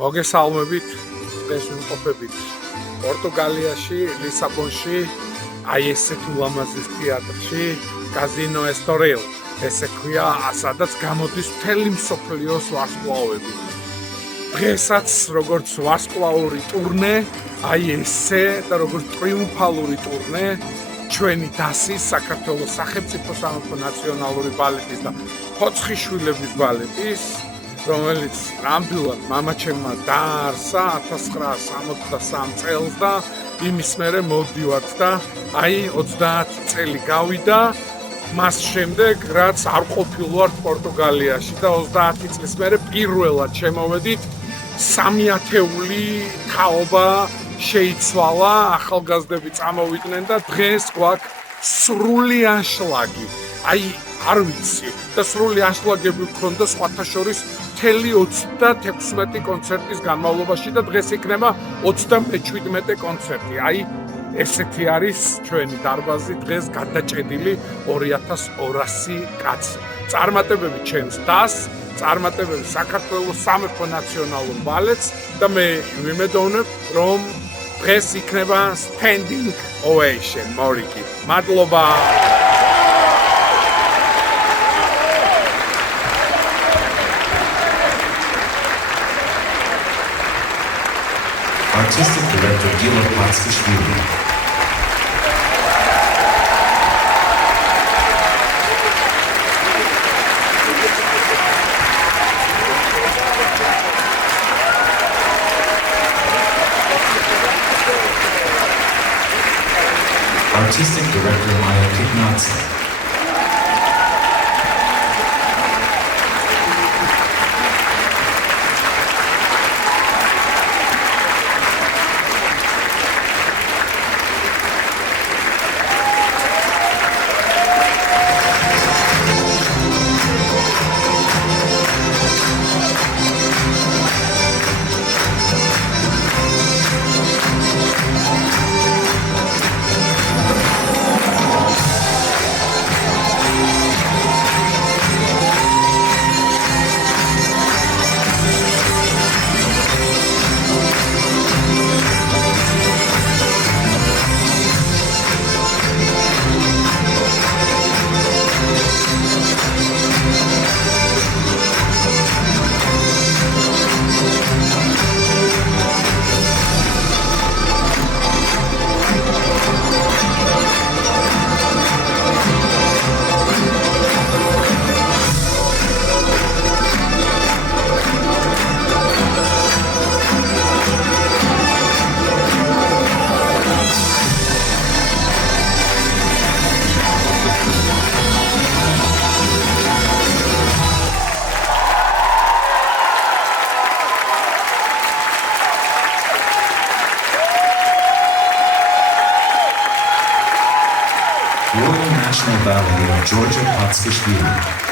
მოგესალმებით, დღეს ვიმყოფებით პორტუგალიაში, ლისაბონში, აი ესეთ ულამაზეს თეატრში, კაზინო ესტორილ. ესე ქვია, სადაც გამოდის მთელი მსოფლიოს ვარსკვლავები. დღესაც როგორც ვარსკვლავური ტურნე, აი ესე და როგორც ტრიუმფალური ტურნე, ჩვენი დასის საქართველოს სახელმწიფო სამეფო ნაციონალური ბალეტის და ფოცხიშვილების ბალეტის, რომელიც ნამდვილად მამაჩემმა დაარსა 1963 წელს და იმის მერე მოვდივართ და აი 30 წელი გავიდა მას შემდეგ, რაც არ ყოფილვართ პორტუგალიაში და 30 წლის მერე პირველად შემოვედით 3-ათეული თაობა შეიცვალა, ახალგაზრდები წამოვიდნენ და დღეს გვაქვს სრული ანშლაგი. აი არ ვიცი და სრული ანშლაგები გქონდა სხვათა შორის მთელი 36 კონცერტის განმავლობაში და დღეს იქნება 37 კონცერტი. აი ესეთი არის ჩვენი დარბაზი დღეს გადაჭედილი 2200 კაცი. წარმატებები ჩემს დას, წარმატებები საქართველოს სამეფო ნაციონალურ ბალეტს და მე ვიმედოვნებ, რომ დღეს იქნება standing ovation მორიგი. მადლობა. Artistic Director Gila Patsishvili. Artistic Director Maya Kignatsa. Royal National Ballet of Georgia Patsishvili.